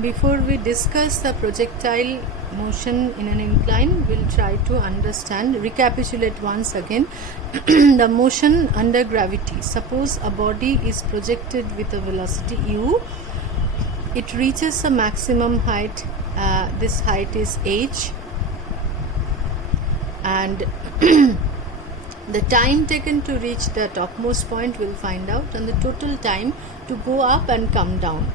before we discuss the projectile motion in an incline, we'll try to understand, recapitulate once again the motion under gravity. Suppose a body is projected with a velocity u, it reaches a maximum height, this height is h, and the time taken to reach the topmost point we'll find out, and the total time to go up and come down.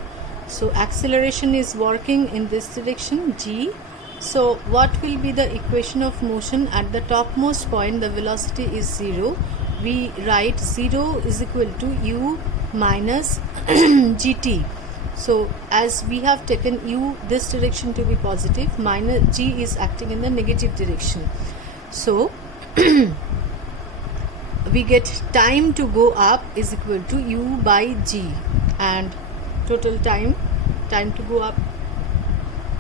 So acceleration is working in this direction, g. So what will be the equation of motion at the topmost point? The velocity is 0. We write 0 is equal to u minus gt. So as we have taken u this direction to be positive, minus g is acting in the negative direction. So we get time to go up is equal to u by g, and total time to go up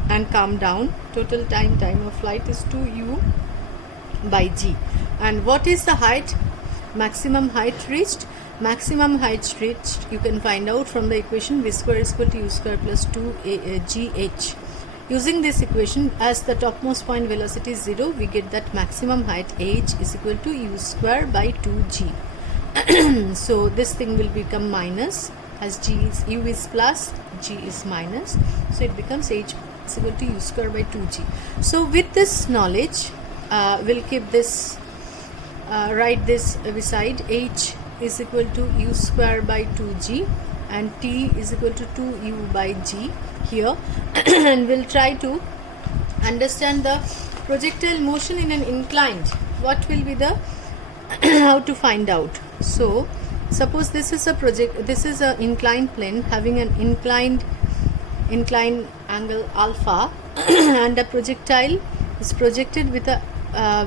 and come down, total time of flight is 2u by g. And what is the height, maximum height reached? Maximum height reached you can find out from the equation v square is equal to u square plus 2gh. Using this equation, as the topmost point velocity is 0, we get that maximum height h is equal to u square by 2g. So this thing will become minus, as u is plus, g is minus, so it becomes h is equal to u square by 2g. So with this knowledge, we'll keep this, write this beside, h is equal to u square by 2g and t is equal to 2u by g here. And we'll try to understand the projectile motion in an inclined. What will be the how to find out? So suppose this is an inclined plane having an inclined angle alpha and a projectile is projected with a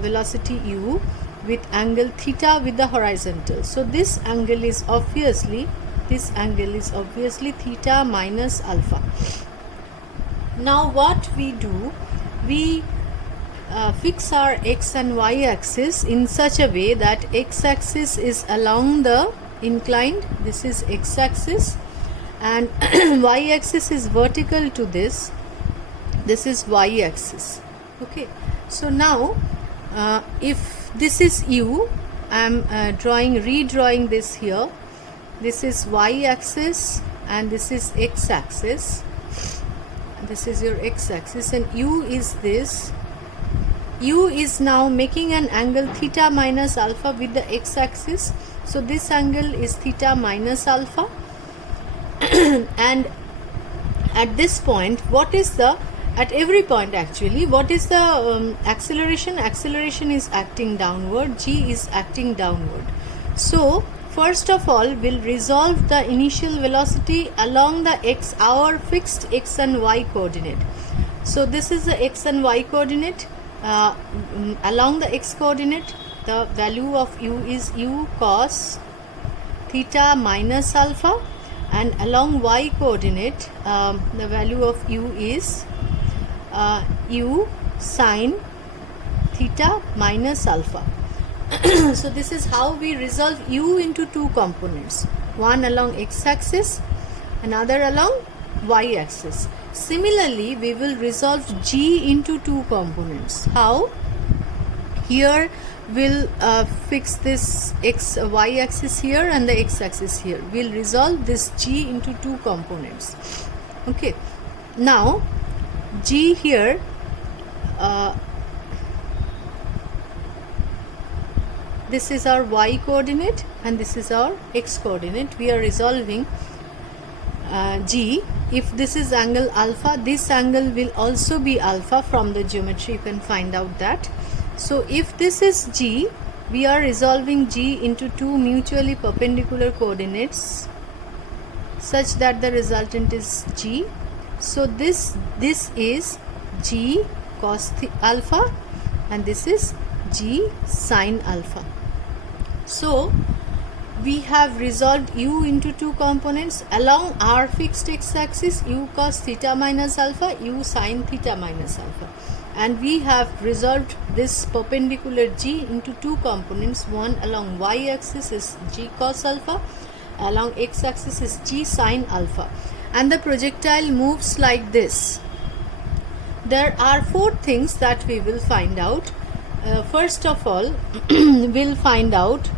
velocity u with angle theta with the horizontal. So this angle is obviously theta minus alpha. Now what we do, we fix our x and y axis in such a way that x axis is along the inclined, this is x axis, and y axis is vertical to this is y axis. Okay, so now if this is u, I am redrawing this here. This is y axis and this is x axis. This is your x axis, and u is this. U is now making an angle theta minus alpha with the x axis. So this angle is theta minus alpha. And at this point, what is the, at every point actually, what is the acceleration? Acceleration is acting downward, g is acting downward. So first of all, we'll resolve the initial velocity along the our fixed x and y coordinate. So this is the x and y coordinate. Along the x coordinate, the value of u is u cos theta minus alpha, and along y coordinate, the value of u is u sin theta minus alpha. So this is how we resolve u into two components, one along x axis, another along y axis. Similarly, we will resolve g into two components. How? Here we'll fix this y axis here and the x axis here. We'll resolve this g into two components. Okay, now g here, this is our y coordinate and this is our x coordinate. We are resolving g. If this is angle alpha, this angle will also be alpha. From the geometry you can find out that. So if this is g, we are resolving g into two mutually perpendicular coordinates such that the resultant is g. So this is g cos alpha and this is g sin alpha. So we have resolved u into two components along our fixed x axis, u cos theta minus alpha, u sin theta minus alpha, and we have resolved this perpendicular g into two components. One along y axis is g cos alpha, along x axis is g sin alpha. and the projectile moves like this. There are 4 things that we will find out. First of all, we'll find out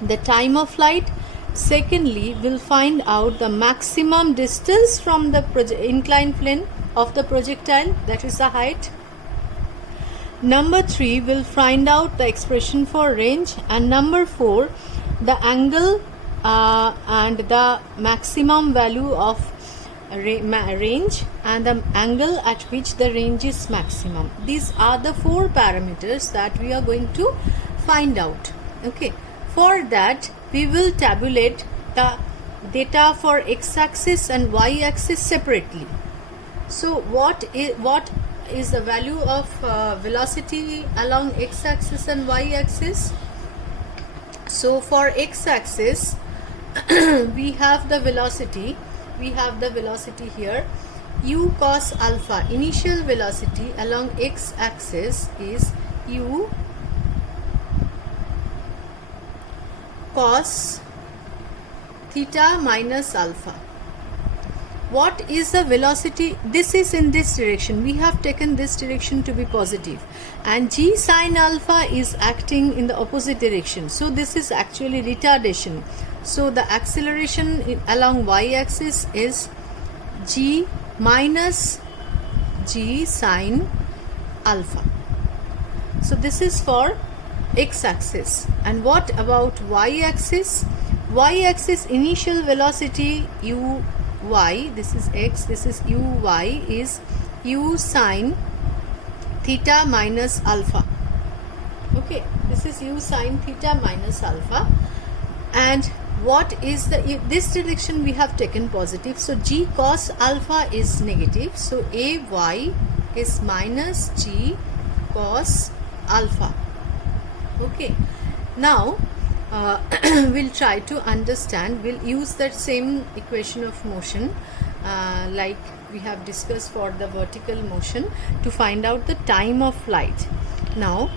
the time of flight. Secondly, we'll find out the maximum distance from the inclined plane of the projectile, that is the height. Number 3, we'll find out the expression for range, and number 4, the angle and the maximum value of range and the angle at which the range is maximum. These are the 4 parameters that we are going to find out. Okay, for that we will tabulate the data for x-axis and y-axis separately. So what is the value of velocity along x-axis and y-axis? So for x-axis we have the velocity here, u cos alpha. Initial velocity along x-axis is u cos theta minus alpha. What is the velocity? This is in this direction. We have taken this direction to be positive, and g sine alpha is acting in the opposite direction. So this is actually retardation. So the acceleration along y-axis is g minus g sine alpha. So this is for x-axis. And what about y-axis? Y-axis initial velocity uy, this is x, this is uy, is u sine theta minus alpha. Okay, this is u sine theta minus alpha. And what is this direction we have taken positive, so g cos alpha is negative, so ay is minus g cos alpha. Okay, now we'll try to understand. We'll use that same equation of motion like we have discussed for the vertical motion to find out the time of flight. Now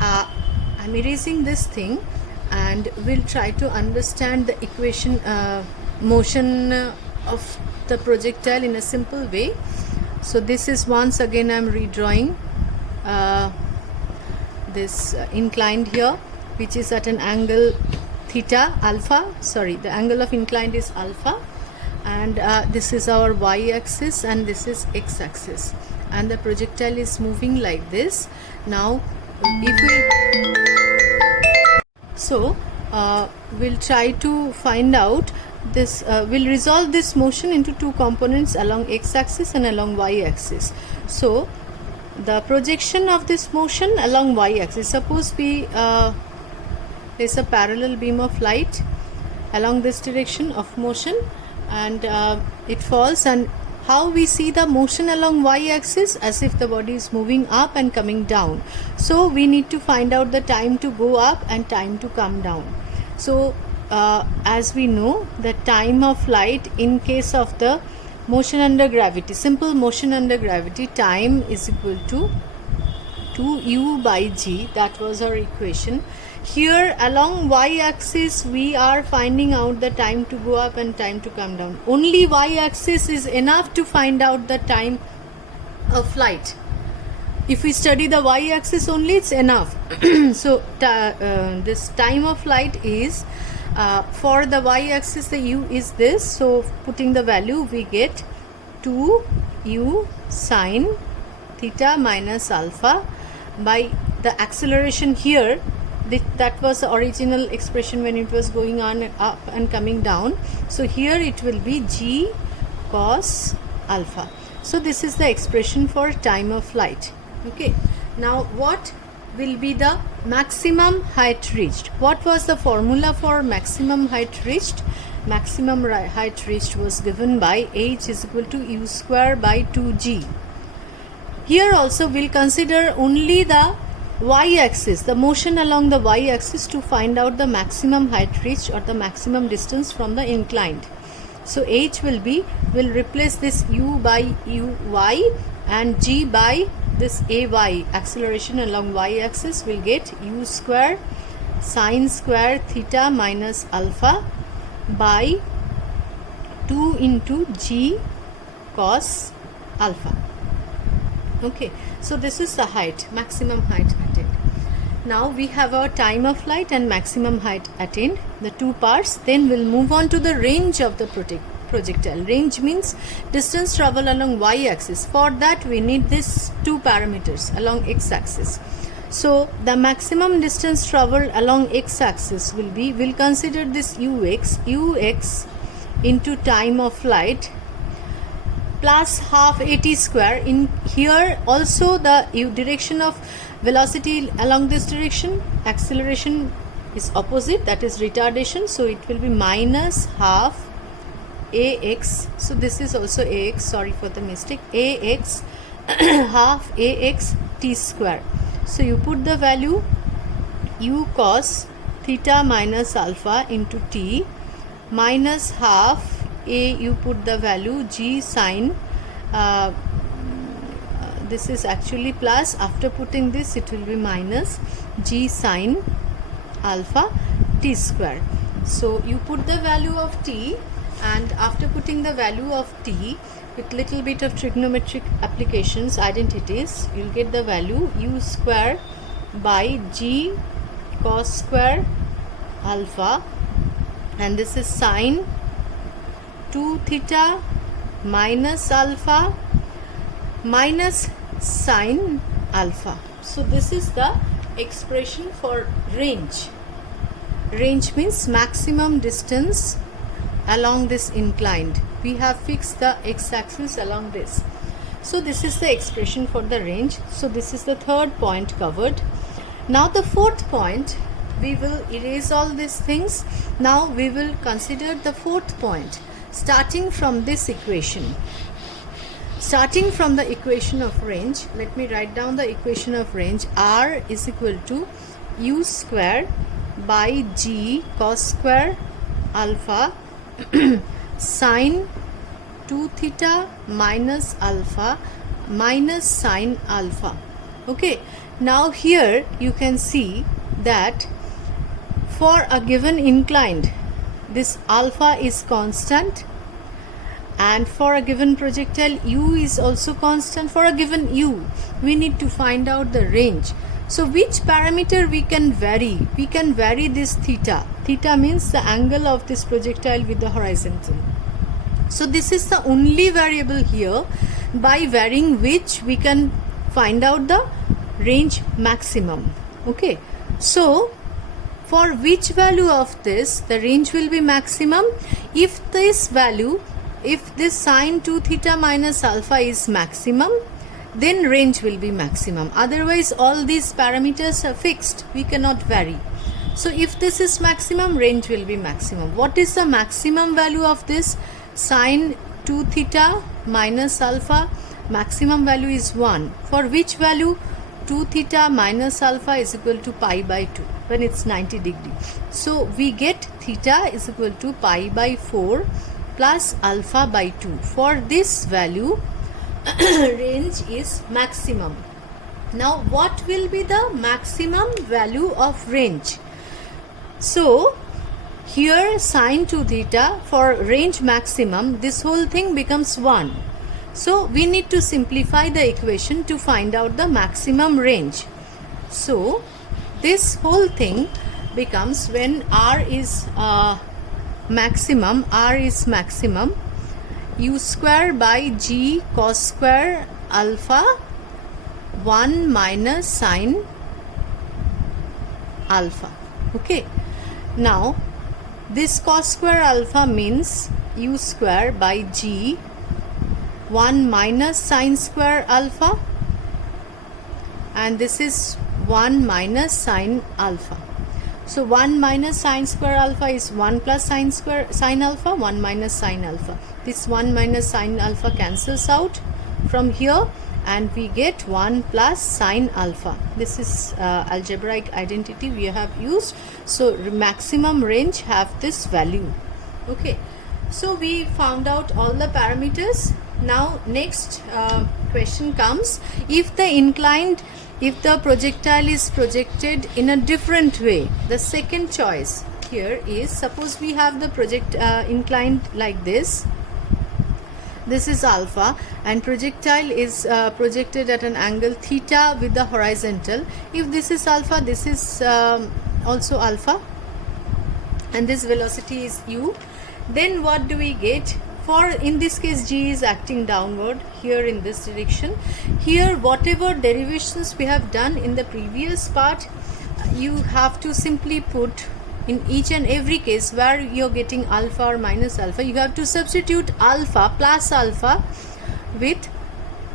I'm erasing this thing, and we'll try to understand the equation motion of the projectile in a simple way. So this is, once again I'm redrawing this inclined here, which is at an angle theta alpha, sorry, the angle of inclined is alpha, and this is our y-axis and this is x-axis, and the projectile is moving like this. Now if we'll try to find out this, we'll resolve this motion into 2 components along x-axis and along y-axis. So the projection of this motion along y-axis, suppose there's a parallel beam of light along this direction of motion, and it falls, and how we see the motion along y-axis, as if the body is moving up and coming down. So we need to find out the time to go up and time to come down. So as we know, the time of flight in case of the motion under gravity, simple motion under gravity, time is equal to 2u by g. That was our equation. Here along y-axis we are finding out the time to go up and time to come down. Only y-axis is enough to find out the time of flight. If we study the y-axis only, it's enough. So this time of flight is for the y-axis, the u is this, so putting the value we get 2u sine theta minus alpha by the acceleration here. That was the original expression when it was going on up and coming down. So here it will be g cos alpha. So this is the expression for time of flight. Okay, now what will be the maximum height reached? What was the formula for maximum height reached? Maximum height reached was given by h is equal to u square by 2g. Here also we'll consider only the y-axis, the motion along the y-axis, to find out the maximum height reached or the maximum distance from the inclined. So h will replace this u by uy, and g by this ay, acceleration along y-axis, will get u square sine square theta minus alpha by 2 into g cos alpha. Okay, so this is the height, maximum height attained. Now we have our time of flight and maximum height attained, the two parts. Then we'll move on to the range of the projectile. Range means distance travel along y-axis. For that we need these two parameters along x-axis. So the maximum distance traveled along x-axis will be, we'll consider this ux into time of flight plus half at square. In here also the direction of velocity along this direction, acceleration is opposite, that is retardation, so it will be minus half ax. So this is also ax, sorry for the mistake, ax half ax t square. So you put the value u cos theta minus alpha into t minus half a, you put the value g sine, this is actually plus, after putting this it will be minus g sine alpha t square. So you put the value of t, and after putting the value of t with little bit of trigonometric applications, identities, you'll get the value u square by g cos square alpha, and this is sine 2 theta minus alpha minus sine alpha. So this is the expression for range. Range means maximum distance along this inclined. We have fixed the x-axis along this. So this is the expression for the range. So this is the third point covered. Now the fourth point, we will erase all these things. Now we will consider the fourth point, starting from this equation. Starting from the equation of range, let me write down the equation of range. R is equal to u square by g cos square alpha sine 2 theta minus alpha minus sine alpha. Okay, now here you can see that for a given inclined, this alpha is constant, and for a given projectile u is also constant. For a given u, we need to find out the range. So which parameter we can vary? We can vary this theta. Theta means the angle of this projectile with the horizontal. So this is the only variable here by varying which we can find out the range maximum. Okay, so for which value of this the range will be maximum? If this value, if this sine 2 theta minus alpha is maximum, then range will be maximum. Otherwise all these parameters are fixed, we cannot vary. So if this is maximum, range will be maximum. What is the maximum value of this sine 2 theta minus alpha? Maximum value is 1. For which value? 2 theta minus alpha is equal to pi by 2 when it's 90 degree. So we get theta is equal to pi by 4 plus alpha by 2. For this value range is maximum. Now what will be the maximum value of range? So here sine 2 theta, for range maximum, this whole thing becomes 1. So we need to simplify the equation to find out the maximum range. So this whole thing becomes, when r is maximum, u square by g cos square alpha 1 minus sine alpha. Okay, now this cos square alpha means u square by g 1 minus sine square alpha, and this is 1 minus sine alpha. So 1 minus sine square alpha is 1 plus sine alpha, 1 minus sine alpha. This 1 minus sine alpha cancels out from here, and we get 1 plus sine alpha. This is algebraic identity we have used. So maximum range have this value. Okay, so we found out all the parameters. Now next question comes, if the projectile is projected in a different way. The second choice here is, suppose we have the inclined like this, this is alpha, and projectile is projected at an angle theta with the horizontal. If this is alpha, this is also alpha, and this velocity is u. Then what do we get? For in this case, g is acting downward here in this direction. Here, whatever derivations we have done in the previous part, you have to simply put in each and every case where you're getting alpha or minus alpha, you have to substitute alpha plus alpha with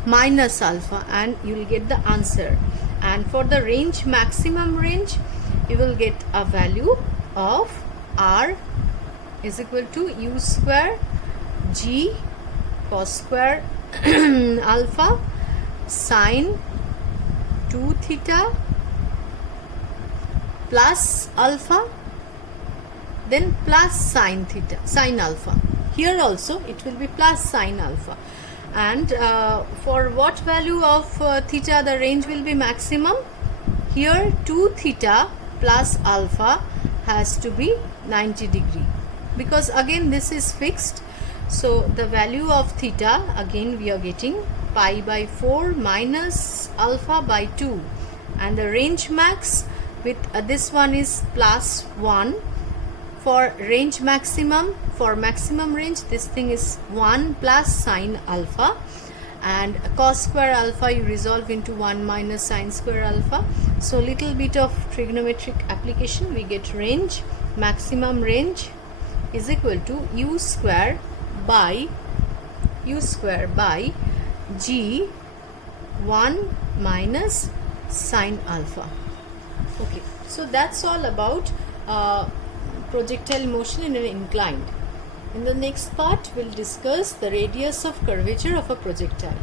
minus alpha, and you will get the answer. And for the range, maximum range, you will get a value of r is equal to u square g cos square alpha sine 2 theta plus alpha, then plus sine theta, sine alpha. Here also it will be plus sine alpha. And for what value of theta the range will be maximum? Here 2 theta plus alpha has to be 90 degree, because again this is fixed. So the value of theta, again we are getting pi by 4 minus alpha by 2, and the range max with this one is plus 1. For range maximum, for maximum range, this thing is 1 plus sine alpha, and cos square alpha you resolve into 1 minus sine square alpha. So little bit of trigonometric application, we get range, maximum range is equal to u square by g 1 minus sine alpha. Okay, so that's all about projectile motion in an inclined. In the next part, we'll discuss the radius of curvature of a projectile.